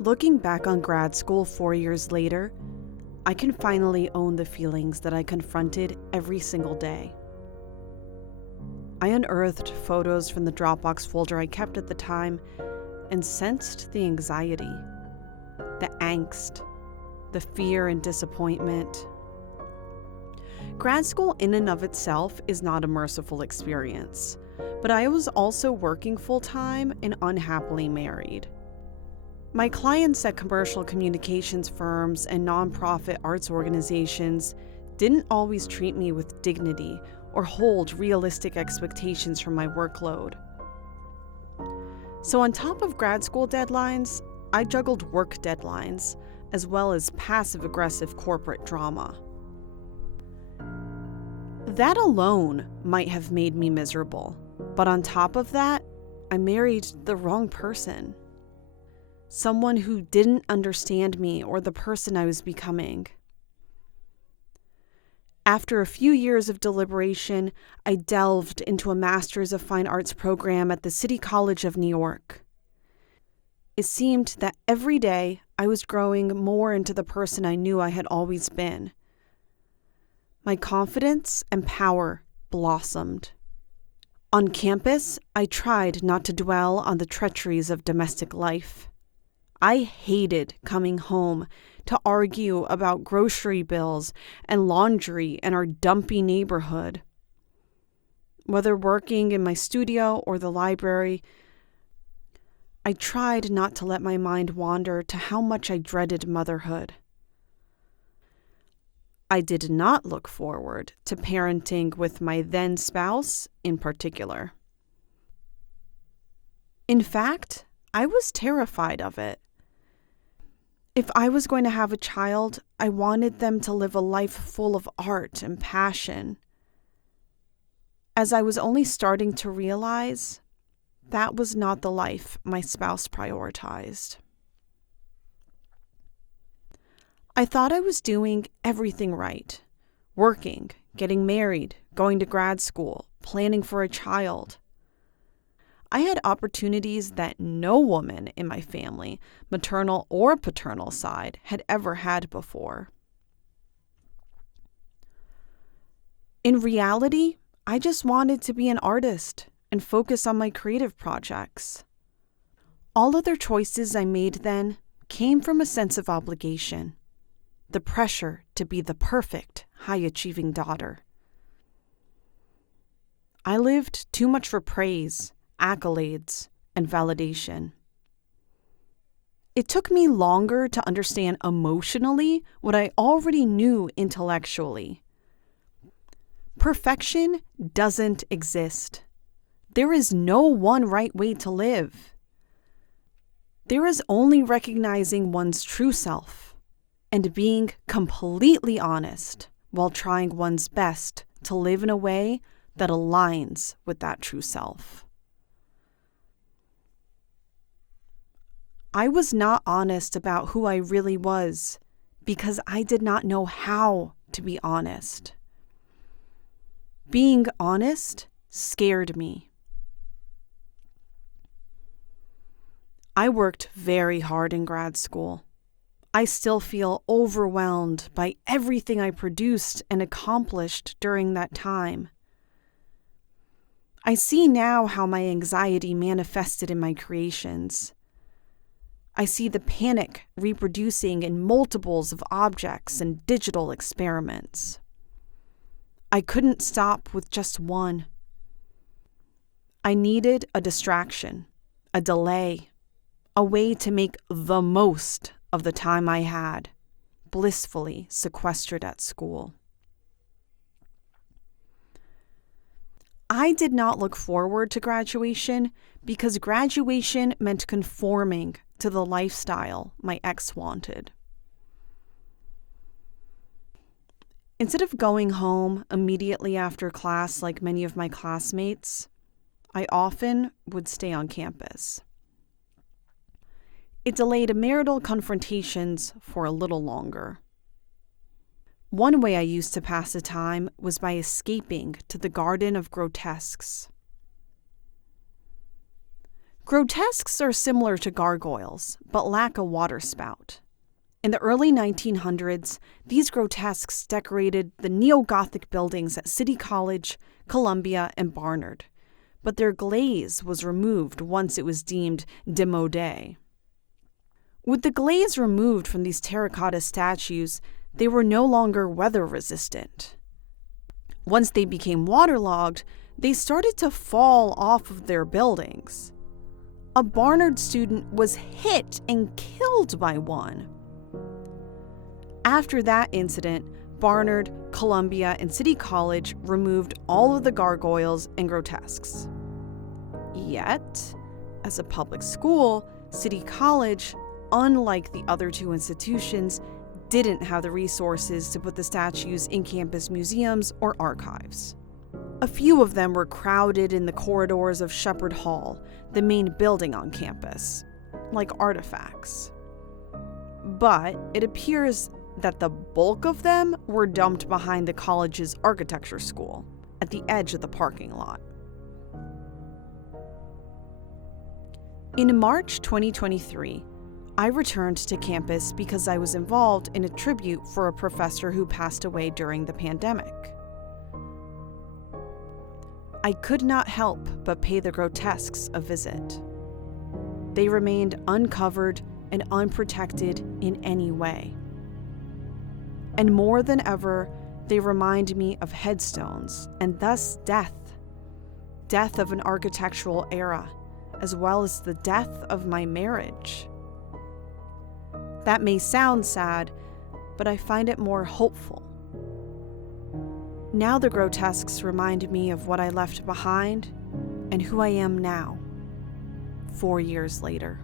Looking back on grad school 4 years later, I can finally own the feelings that I confronted every single day. I unearthed photos from the Dropbox folder I kept at the time and sensed the anxiety, the angst, the fear and disappointment. Grad school in and of itself is not a merciful experience, but I was also working full-time and unhappily married. My clients at commercial communications firms and nonprofit arts organizations didn't always treat me with dignity or hold realistic expectations for my workload. So on top of grad school deadlines, I juggled work deadlines, as well as passive-aggressive corporate drama. That alone might have made me miserable, but on top of that, I married the wrong person. Someone who didn't understand me or the person I was becoming. After a few years of deliberation, I delved into a Master's of Fine Arts program at the City College of New York. It seemed that every day I was growing more into the person I knew I had always been. My confidence and power blossomed. On campus, I tried not to dwell on the treacheries of domestic life. I hated coming home to argue about grocery bills and laundry in our dumpy neighborhood. Whether working in my studio or the library, I tried not to let my mind wander to how much I dreaded motherhood. I did not look forward to parenting with my then spouse in particular. In fact, I was terrified of it. If I was going to have a child, I wanted them to live a life full of art and passion. As I was only starting to realize, that was not the life my spouse prioritized. I thought I was doing everything right. Working, getting married, going to grad school, planning for a child. I had opportunities that no woman in my family, maternal or paternal side, had ever had before. In reality, I just wanted to be an artist and focus on my creative projects. All other choices I made then came from a sense of obligation, the pressure to be the perfect, high-achieving daughter. I lived too much for praise, accolades, and validation. It took me longer to understand emotionally what I already knew intellectually. Perfection doesn't exist. There is no one right way to live. There is only recognizing one's true self and being completely honest while trying one's best to live in a way that aligns with that true self. I was not honest about who I really was because I did not know how to be honest. Being honest scared me. I worked very hard in grad school. I still feel overwhelmed by everything I produced and accomplished during that time. I see now how my anxiety manifested in my creations. I see the panic reproducing in multiples of objects and digital experiments. I couldn't stop with just one. I needed a distraction, a delay, a way to make the most of the time I had, blissfully sequestered at school. I did not look forward to graduation because graduation meant conforming to the lifestyle my ex wanted. Instead of going home immediately after class like many of my classmates, I often would stay on campus. It delayed marital confrontations for a little longer. One way I used to pass the time was by escaping to the Garden of Grotesques. Grotesques are similar to gargoyles, but lack a waterspout. In the early 1900s, these grotesques decorated the neo-Gothic buildings at City College, Columbia, and Barnard, but their glaze was removed once it was deemed démodé. With the glaze removed from these terracotta statues, they were no longer weather-resistant. Once they became waterlogged, they started to fall off of their buildings. A Barnard student was hit and killed by one. After that incident, Barnard, Columbia, and City College removed all of the gargoyles and grotesques. Yet, as a public school, City College, unlike the other two institutions, didn't have the resources to put the statues in campus museums or archives. A few of them were crowded in the corridors of Shepherd Hall, the main building on campus, like artifacts. But it appears that the bulk of them were dumped behind the college's architecture school, at the edge of the parking lot. In March 2023, I returned to campus because I was involved in a tribute for a professor who passed away during the pandemic. I could not help but pay the grotesques a visit. They remained uncovered and unprotected in any way. And more than ever, they remind me of headstones and thus death. Death of an architectural era, as well as the death of my marriage. That may sound sad, but I find it more hopeful. Now the grotesques remind me of what I left behind and who I am now, 4 years later.